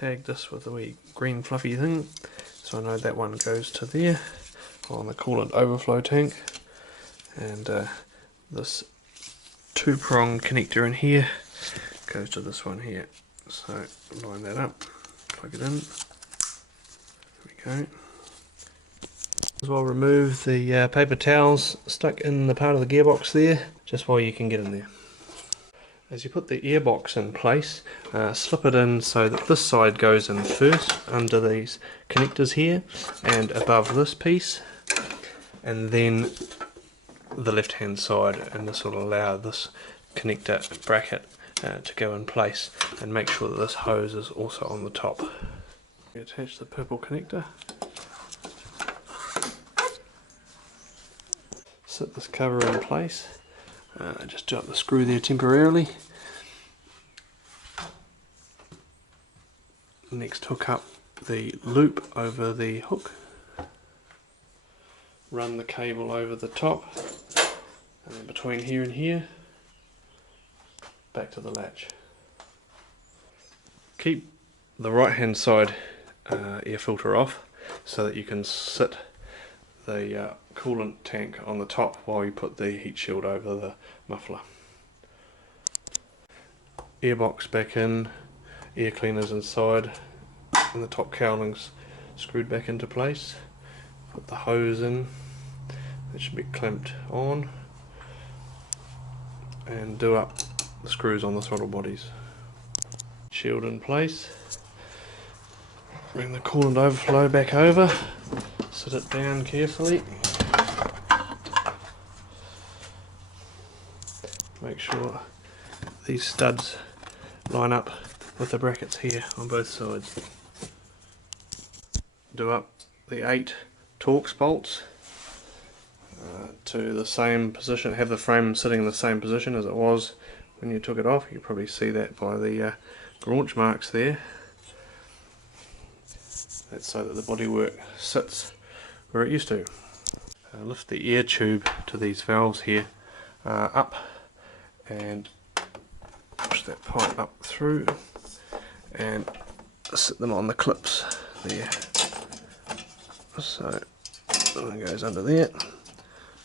tag this with a wee green fluffy thing, so I know that one goes to there on the coolant overflow tank, and this two-prong connector in here goes to this one here. So line that up, plug it in, there we go. As well, remove the paper towels stuck in the part of the gearbox there, just while you can get in there. As you put the airbox in place, slip it in so that this side goes in first under these connectors here and above this piece, and then the left hand side, and this will allow this connector bracket to go in place, and make sure that this hose is also on the top. Attach the purple connector, sit this cover in place, just do up the screw there temporarily. Next, hook up the loop over the hook, run the cable over the top, and then between here and here, back to the latch. Keep the right hand side air filter off so that you can sit the coolant tank on the top while you put the heat shield over the muffler. Airbox back in, air cleaners inside, and the top cowlings screwed back into place. Put the hose in, it should be clamped on, and do up the screws on the throttle bodies. Shield in place, bring the coolant overflow back over, sit it down carefully, make sure these studs line up with the brackets here on both sides. Do up the 8 Torx bolts to the same position, have the frame sitting in the same position as it was when you took it off. You can probably see that by the graunch marks there. That's so that the bodywork sits where it used to. Lift the air tube to these valves here up, and push that pipe up through and sit them on the clips there. So one goes under there,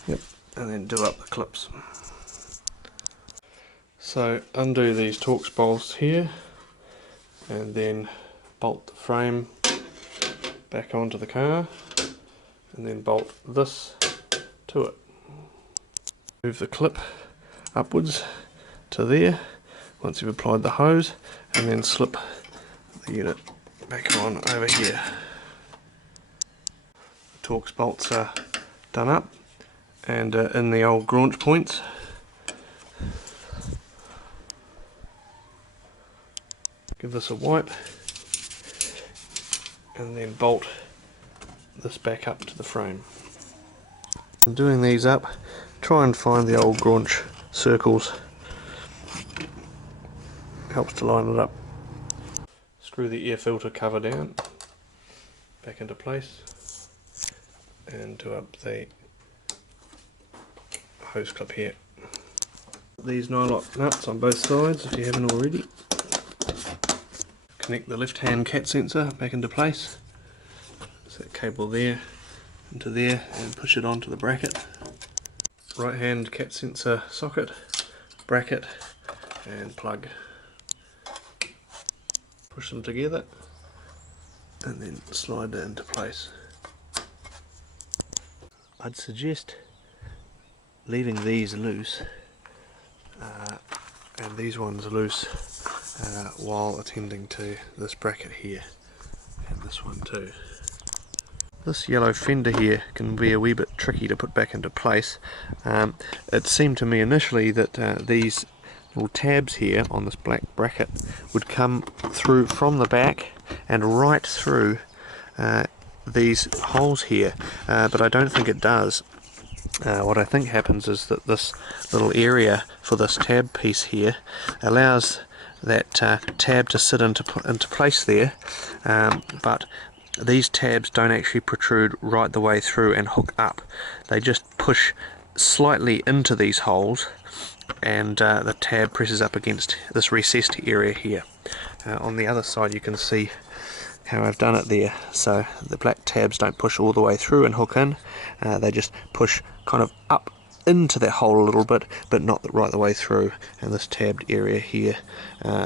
yep, and then do up the clips. So undo these Torx bolts here, and then bolt the frame back onto the car, and then bolt this to it. Move the clip upwards to there once you've applied the hose, and then slip the unit back on over here. The Torx bolts are done up and in the old graunch points. Give this a wipe, and then bolt this back up to the frame. And doing these up, try and find the old graunch circles. Helps to line it up. Screw the air filter cover down, back into place, and do up the hose clip here. These nylock nuts on both sides if you haven't already. Connect the left hand cat sensor back into place. So that cable there into there, and push it onto the bracket. Right hand cat sensor socket, bracket, and plug. Push them together and then slide it into place. I'd suggest leaving these loose and these ones loose while attending to this bracket here, and this one too. This yellow fender here can be a wee bit tricky to put back into place. It seemed to me initially that these little tabs here on this black bracket would come through from the back and right through these holes here, but I don't think it does. What I think happens is that this little area for this tab piece here allows that tab to sit into place there, but these tabs don't actually protrude right the way through and hook up. They just push slightly into these holes and the tab presses up against this recessed area here. On the other side you can see how I've done it there, so the black tabs don't push all the way through and hook in, they just push kind of up into that hole a little bit, but not right the way through, and this tabbed area here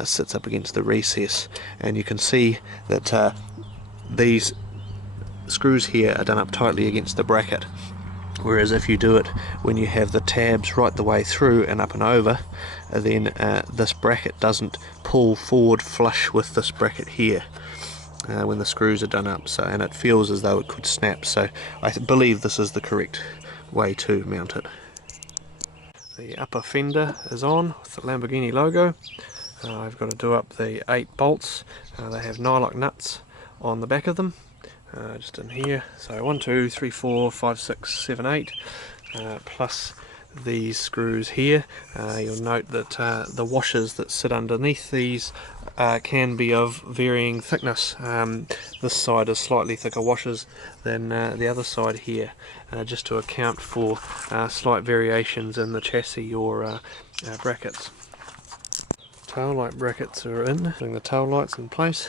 sits up against the recess, and you can see that these screws here are done up tightly against the bracket, whereas if you do it when you have the tabs right the way through and up and over, then this bracket doesn't pull forward flush with this bracket here when the screws are done up, so, and it feels as though it could snap, so I believe this is the correct way to mount it. The upper fender is on with the Lamborghini logo. I've got to do up the 8 bolts. They have nylock nuts on the back of them, just in here. So 1, 2, 3, 4, 5, 6, 7, 8, plus these screws here. You'll note that the washers that sit underneath these can be of varying thickness. This side is slightly thicker washers than the other side here, just to account for slight variations in the chassis or brackets. Tail light brackets are in, putting the tail lights in place.